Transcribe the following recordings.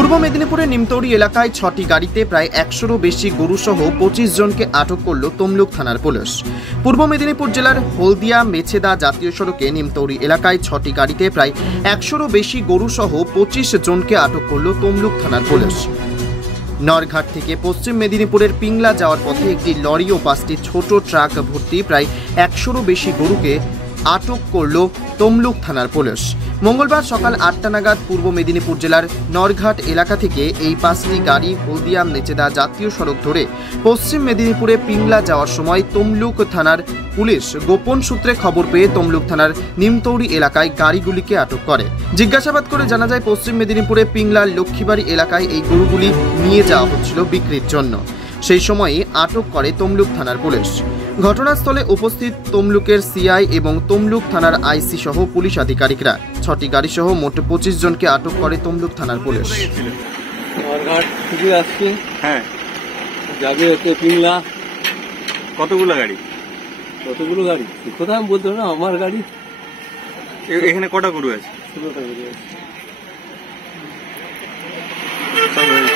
পূর্ব মেদিনীপুরের নিমতৌড়ি এলাকায় 6টি গাড়িতে প্রায় 100-রও বেশি গরুসহ 25 জনকে আটক করল তমলুক থানার পুলিশ। পূর্ব মেদিনীপুর জেলার হলদিয়া মেছেদা জাতীয় সড়কে নিমতৌড়ি এলাকায় 6টি গাড়িতে প্রায় 100-রও বেশি গরুসহ 25 জনকে আটক করল তমলুক থানার পুলিশ। নরঘাট থেকে পশ্চিম মেদিনীপুরের পিংলা যাওয়ার পথে একটি লরি ও 5টি ছোট ট্রাক ভর্তি প্রায় 100-রও বেশি গরুকে আটক করল তমলুক থানার পুলিশ। মঙ্গলবার সকাল 8টা নাগাদ পূর্ব মেদিনীপুর জেলার নরঘাট এলাকা থেকে এই 5টি গাড়ি হলদিয়া মেছেদা জাতীয় সড়ক ধরে পশ্চিম মেদিনীপুরে পিংলা যাওয়ার সময় তমলুক থানার পুলিশ গোপন সূত্রে খবর পেয়ে তমলুক থানার নিমতৌড়ি এলাকায় গাড়িগুলিকে আটক করে। জিজ্ঞাসাবাদ করে জানা যায় পশ্চিম মেদিনীপুরে পিংলার লক্ষ্মীবাড়ি এলাকায় এই গরুগুলি নিয়ে যাওয়া হচ্ছিল বিক্রির জন্য। সেই সময়ই আটক করে তমলুক থানার পুলিশ। ঘটনাস্থলে উপস্থিত তমলুকের সিআই এবং তমলুক থানার আইসি সহ পুলিশ আধিকারিকরা 6টি গাড়ি সহ মোট 25 জনকে আটক করে তমলুক থানার পুলিশ। হ্যাঁ, যাবে হচ্ছে পিংলা। কতগুলো গাড়ি কোথায় আমি বলতে না, আমার গাড়ি। এখানে কটা গরু আছে? 16টা গরু আছে।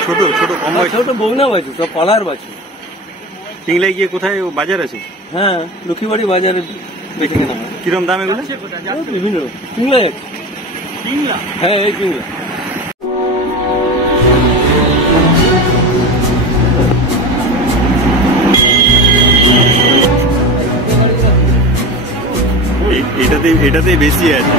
ছোট ছোট ছোট বৌনা বাছু, সব পালার বাছু। পিংলায় গিয়ে কোথায় বাজার আছে? হ্যাঁ, লক্ষ্মীবাড়ি বাজারে দেখে নেব। কিরম দাম এগুলো? বিভিন্ন পিংলা। হ্যাঁ, এই পিংলা। এটাতেই বেশি আছে।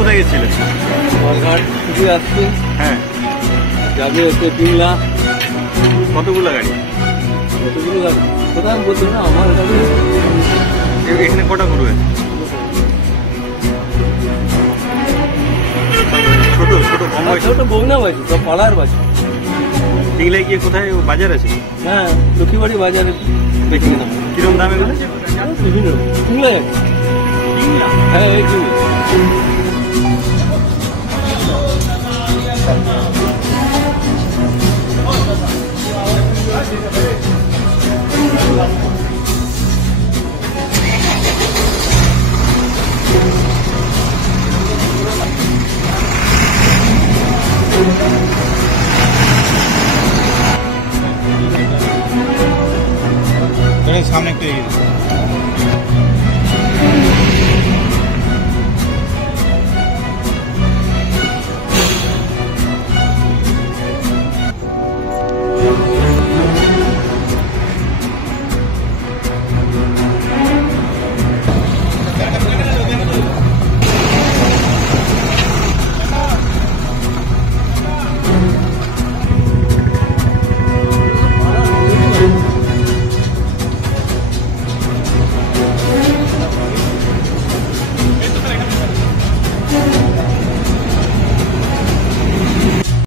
কোথায় গেছিলে? আসছে। হ্যাঁ, যাবে হচ্ছে পিংলা। কতগুলো গাড়ি কোথায় আমি বলতে না, আমার গাড়ি। এখানে কটা গরু আছে? ছোট ছোট ছোট বৌনা বাছু, সব পালার বাছু। পিংলায় গিয়ে কোথায় বাজার আছে? হ্যাঁ, লক্ষ্মীবাড়ি বাজারে দেখে নেব। কিরম দাম এগুলো? বিভিন্ন পিংলা। হ্যাঁ, এই পিংলা। সামনে একটু এগিয়ে